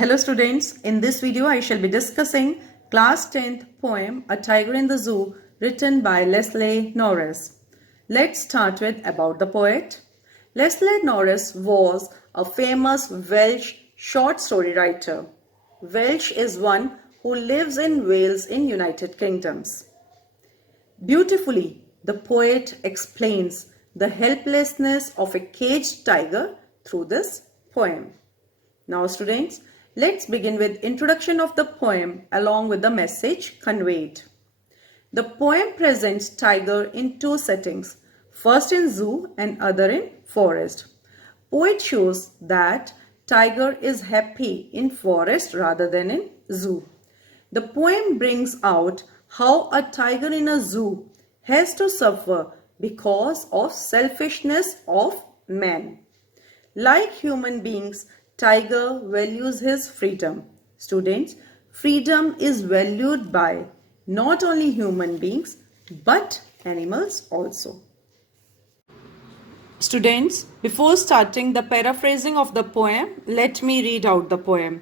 Hello students, in this video I shall be discussing class 10th poem A Tiger in the Zoo written by Leslie Norris. Let's start with about the poet. Leslie Norris was a famous Welsh short story writer. Welsh is one who lives in Wales in United Kingdoms. Beautifully, the poet explains the helplessness of a caged tiger through this poem. Now students, let's begin with introduction of the poem along with the message conveyed. The poem presents tiger in two settings, first in zoo and other in forest. Poet shows that tiger is happy in forest rather than in zoo. The poem brings out how a tiger in a zoo has to suffer because of selfishness of man. Like human beings, tiger values his freedom. Students, freedom is valued by not only human beings but animals also. Students, before starting the paraphrasing of the poem, let me read out the poem.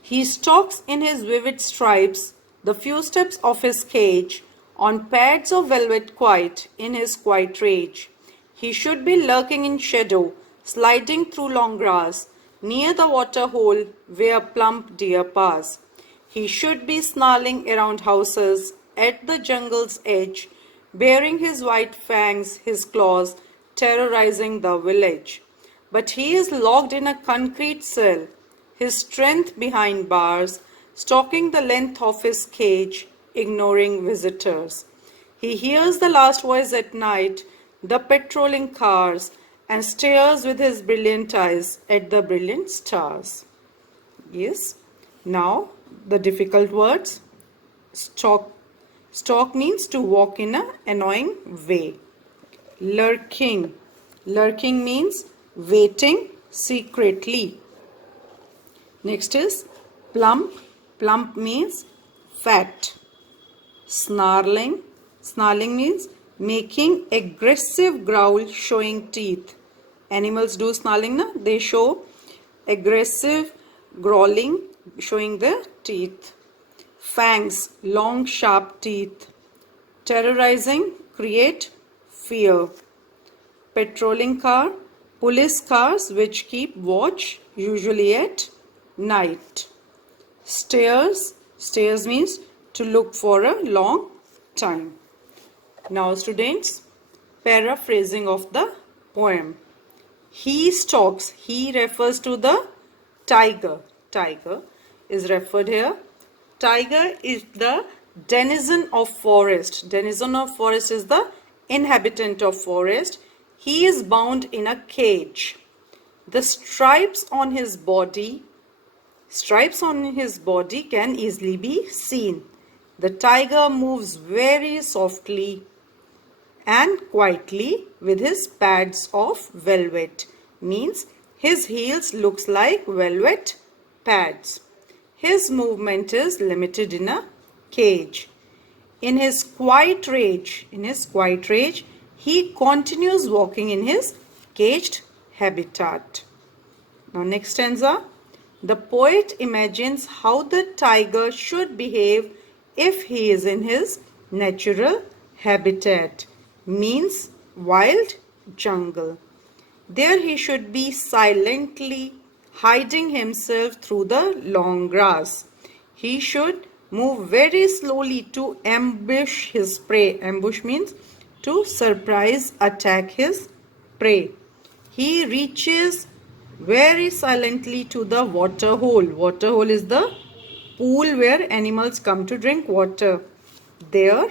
He stalks in his vivid stripes the few steps of his cage, on pads of velvet quiet in his quiet rage. He should be lurking in shadow, sliding through long grass, near the water hole where plump deer pass. He should be snarling around houses at the jungle's edge, baring his white fangs, his claws, terrorizing the village. But he is locked in a concrete cell, his strength behind bars, stalking the length of his cage, ignoring visitors. He hears the last voice at night, the patrolling cars, and stares with his brilliant eyes at the brilliant stars. Yes. Now, the difficult words. Stalk. Stalk means to walk in an annoying way. Lurking. Lurking means waiting secretly. Next is plump. Plump means fat. Snarling. Snarling means making aggressive growl showing teeth. Animals do snarling, na? They show aggressive growling showing their teeth. Fangs, long sharp teeth. Terrorizing, create fear. Patrolling car, police cars which keep watch usually at night. Stares, stares means to look for a long time. Now students, paraphrasing of the poem. He stalks, he refers to the tiger. Tiger is referred here. Tiger is the denizen of forest. Denizen of forest is the inhabitant of forest. He is bound in a cage. The stripes on his body can easily be seen. The tiger moves very softly and quietly with his pads of velvet, means his heels looks like velvet pads. His movement is limited in a cage. In his quiet rage, he continues walking in his caged habitat. Now next stanza. The poet imagines how the tiger should behave if he is in his natural habitat, means wild jungle. There he should be silently hiding himself through the long grass. He should move very slowly to ambush his prey. Ambush means to surprise attack his prey. He reaches very silently to the water hole. Water hole is the pool where animals come to drink water. There,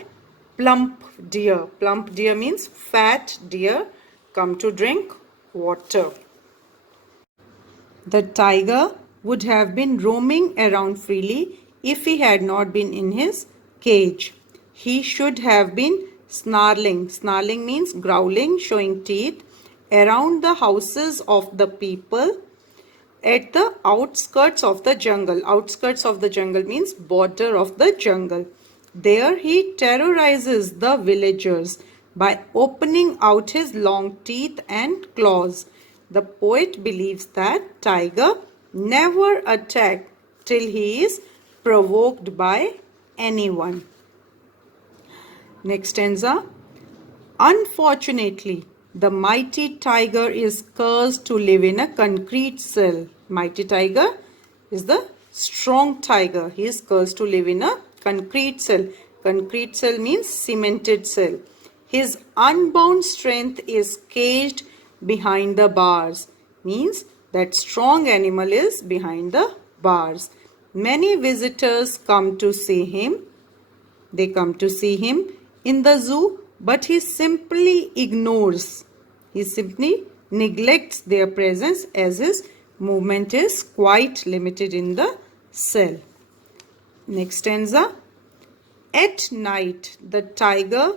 plump deer means fat deer come to drink water. The tiger would have been roaming around freely if he had not been in his cage. He should have been snarling. Snarling means growling, showing teeth, around the houses of the people at the outskirts of the jungle. Outskirts of the jungle means border of the jungle. There he terrorizes the villagers by opening out his long teeth and claws. The poet believes that tiger never attack till he is provoked by anyone. Next stanza. Unfortunately, the mighty tiger is cursed to live in a concrete cell. Mighty tiger is the strong tiger. He is cursed to live in a concrete cell. Concrete cell means cemented cell. His unbound strength is caged behind the bars. Means that strong animal is behind the bars. Many visitors come to see him. They come to see him in the zoo, but he simply ignores. He simply neglects their presence as his movement is quite limited in the cell. Next stanza. At night, the tiger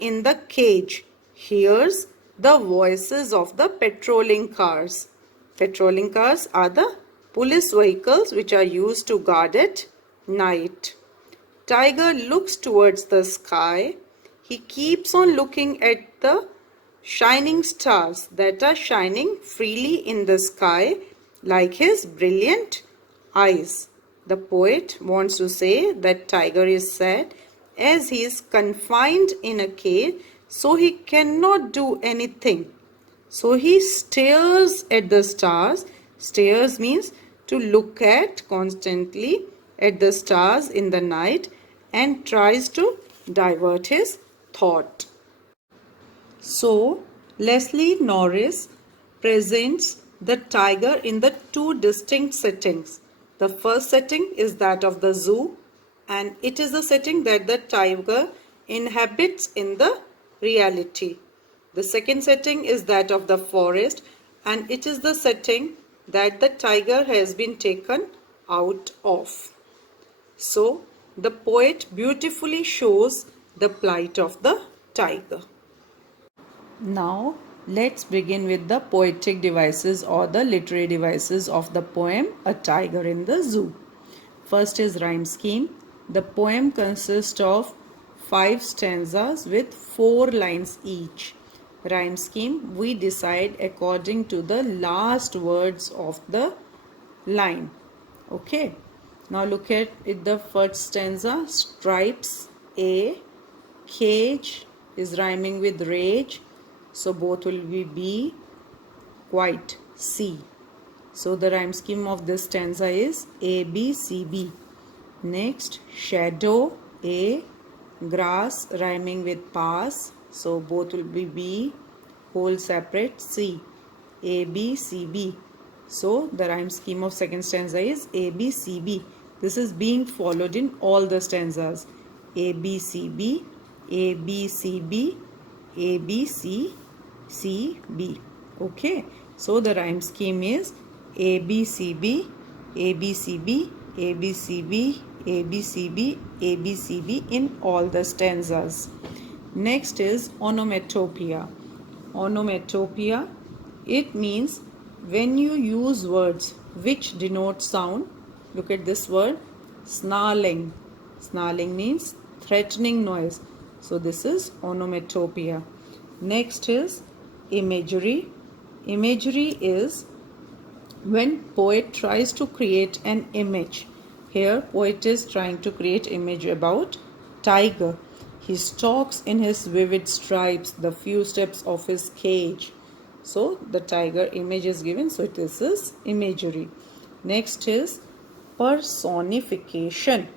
in the cage hears the voices of the patrolling cars. Patrolling cars are the police vehicles which are used to guard at night. Tiger looks towards the sky. He keeps on looking at the shining stars that are shining freely in the sky like his brilliant eyes. The poet wants to say that tiger is sad as he is confined in a cage, so he cannot do anything. So he stares at the stars. Stares means to look at constantly at the stars in the night and tries to divert his thought. So, Leslie Norris presents the tiger in the two distinct settings. The first setting is that of the zoo, and it is the setting that the tiger inhabits in the reality. The second setting is that of the forest, and it is the setting that the tiger has been taken out of. So, the poet beautifully shows the plight of the tiger. Now, let's begin with the poetic devices or the literary devices of the poem A Tiger in the Zoo. First is rhyme scheme. The poem consists of 5 stanzas with 4 lines each. Rhyme scheme we decide according to the last words of the line. Okay. Now look at it, the first stanza. Stripes A, cage is rhyming with rage, so both will be B, quite C. So the rhyme scheme of this stanza is A, B, C, B. Next, shadow A, grass rhyming with pass, so both will be B, whole separate C. A, B, C, B. So the rhyme scheme of second stanza is A, B, C, B. This is being followed in all the stanzas. A, B, C, B, A, B, C, B, A, B, C, C, B. Okay. So the rhyme scheme is A, B, C, B, A, B, C, B, A, B, C, B, A, B, C, B, A, B, C, B in all the stanzas. Next is onomatopoeia. Onomatopoeia, it means when you use words which denote sound. Look at this word, snarling. Snarling means threatening noise. So this is onomatopoeia. Next is imagery. Imagery is when poet tries to create an image. Here poet is trying to create image about tiger. He stalks in his vivid stripes the few steps of his cage. So the tiger image is given. So this is imagery. Next is personification.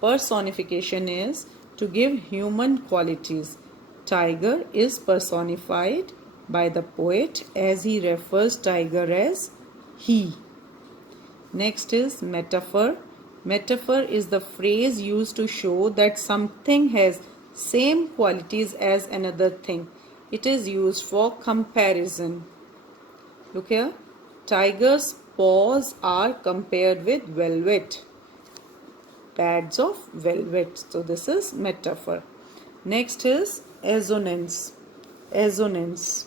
Personification is to give human qualities. Tiger is personified by the poet as he refers tiger as he. Next is metaphor. Metaphor is the phrase used to show that something has same qualities as another thing. It is used for comparison. Look here. Tiger's paws are compared with velvet. Pads of velvet. So this is metaphor. Next is assonance. Assonance.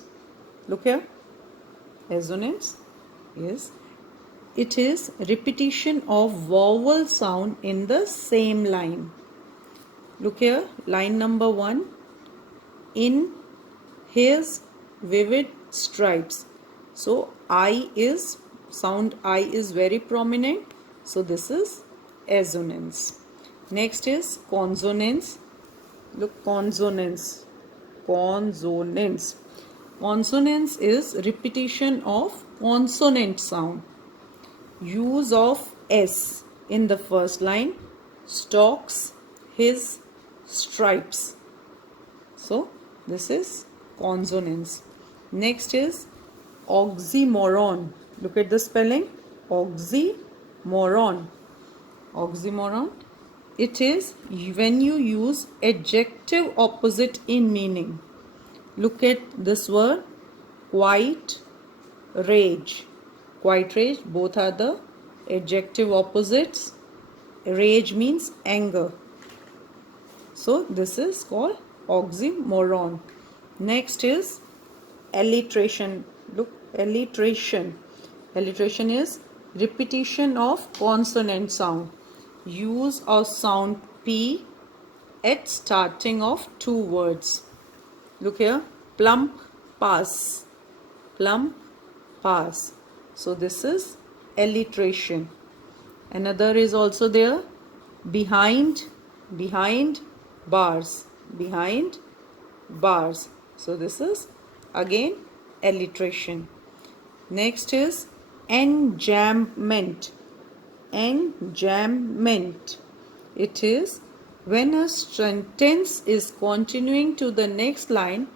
Look here. Assonance is it is repetition of vowel sound in the same line. Look here, line number 1. In his vivid stripes. So I is sound I is very prominent, so this is assonance. Next is consonance. Look, consonance. Consonance. Consonance is repetition of consonant sound. Use of S in the first line. Stalks, his, stripes. So this is consonance. Next is oxymoron. Look at the spelling. Oxymoron. Oxymoron. It is when you use adjective opposite in meaning. Look at this word. Quite, rage. Quite, rage, both are the adjective opposites. Rage means anger. So this is called oxymoron. Next is alliteration. Look, alliteration. Alliteration is repetition of consonant sound. Use of sound P at starting of two words. Look here, plump, pass. Plump, pass. So this is alliteration. Another is also there, behind, behind bars, behind bars. So this is again alliteration. Next is enjambment. Enjambment. It is when a sentence is continuing to the next line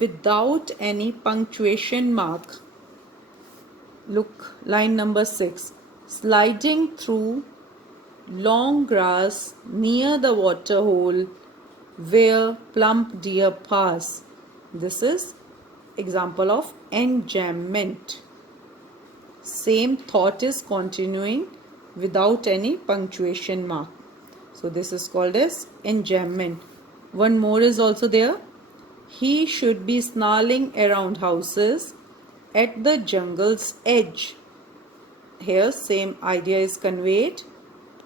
without any punctuation mark. Look, line number 6. Sliding through long grass near the water hole where plump deer pass. This is example of enjambment. Same thought is continuing without any punctuation mark. So this is called as enjambment. One more is also there. He should be snarling around houses at the jungle's edge. Here same idea is conveyed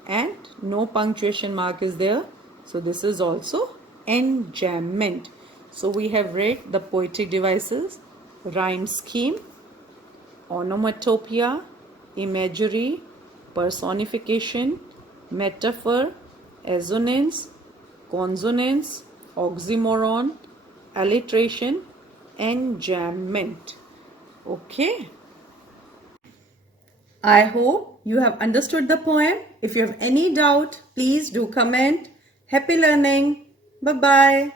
and no punctuation mark is there. So this is also enjambment. So we have read the poetic devices, rhyme scheme, onomatopoeia, imagery, personification, metaphor, assonance, consonance, oxymoron, alliteration, enjambment. Okay. I hope you have understood the poem. If you have any doubt, please do comment. Happy learning. Bye-bye.